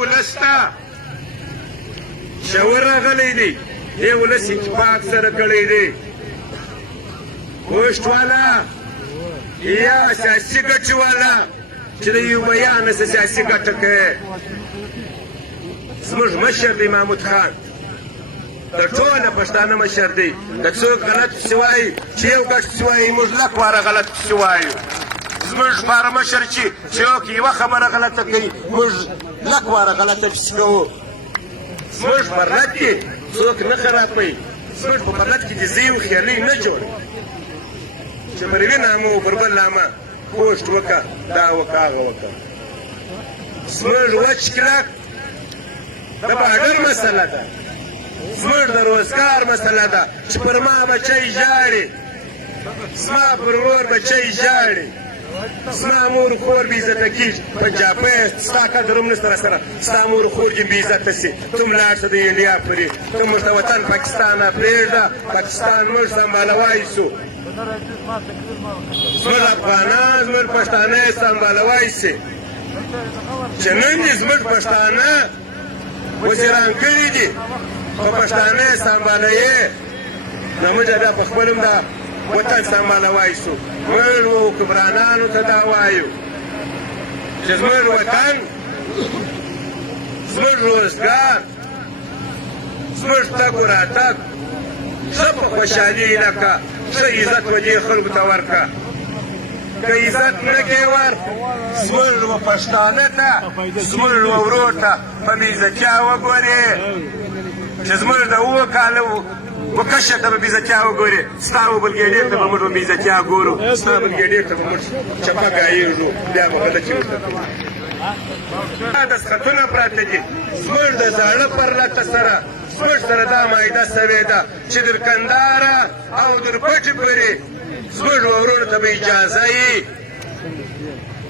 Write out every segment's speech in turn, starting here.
ولس ته شعور راغلی دی دې ولس اتفاق سره کړی دی پوسټ والا یا سیاسي ګټې والا چې د یو بیان نه سیاسي ګټه کوي زموږ مشر دی محمود خان د ټوله پښتانه مشر دی که څوک غلط پسې وایي چې یو ګټ پسې وایي موږ لک واره غلط پسې وایو زموږ لپاره مشر چې څوک یوه خبره غلطه کوي موږ لک واره غلطه پسې کوو زموږ برلت کې څوک نه خرابوي زموږ په برلت کې د زیو خیالي نه جوړوي چې پر یوې نامه و پر بل نامه پوسټ وکړه دا وکړه هغه وکړه زموږ وچ کلک د بهادر مسله ده زموږ د روزګار مسله ده چې پر ما بچی ژاړي زما پر مور بچی ژاړي زما مور خور بې عزته کېږي پنجابی ستا قدر هم نشته راسره ستا مور خور دې بې عزته شي ته هم لاړ شه د انډیا پورې ته موږ ته وطن پاکستان نه پرېږده پاکستان موږ سنبالوای شو زموږ افغانان زموږ پښتانه یې سنبالوای شي چې نن دې زموږ پښتانه وزیران کړي دي په پښتانه یې سنبالوي نو موږ بیا په خپل هم دا وطن سنبالوای شو موږ حکمرانانو ته دا وایو چې زموږ وطن زموږ روزګار زموږ تګ و راتګ ښه په خوشحالي لکه ښه عزت به دې خلکو ته ورکړه که عزت نه کې ور زموږ و پښتانه ته زموږ و ورور ته په بې عزتیا وګورې چې زموږ د اووه کاله و کشه ته به بې عزتیا وګورې ستا و بلګېډیر ته به موږ په بې عزتیا ګورو ستا بلګېډیر ته به موږ چپه ګایېږو بیا به غلطي ورته کوو دا دستخطونه پراته دي زموږ د زاړه پرلته سره زموږ سره دا معاهده سوې ده چې در کندهاره او در پټې پورې زموږ ورونو ته به اجازه یي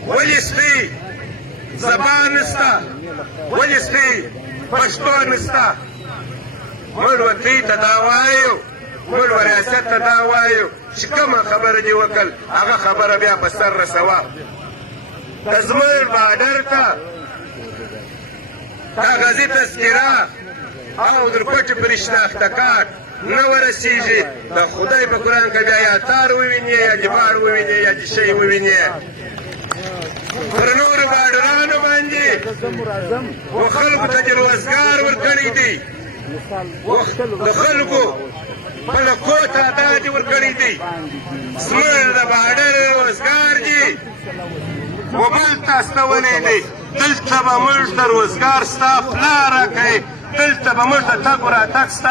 ولې سپي زبان نسته ولې سپي پښتو نسته موږ وطني ته دا وایو موږ ریاست ته دا وایو چې کومه خبره دې وکړل هغه خبره بیا په سر رسوه که زموږ بهادر ته کاغذي تذکره او در پټې پورې شناخته کارت نه ورسېږي د خدای په قرآن کې بیا یا تار ووینې یا جبار ووینې یا جشی ووینې پر نورو بهادرانو باندې و خلکو ته دې روزګار ورکړی دی د خلکو بله کو تعداد یې ورکړی دی زموږ د بهادر روزګار دي و بل ته استولی دی دلته به موږ د روزګار ستا پلار راکوي دلته به موږ د تګ و راتګ ستا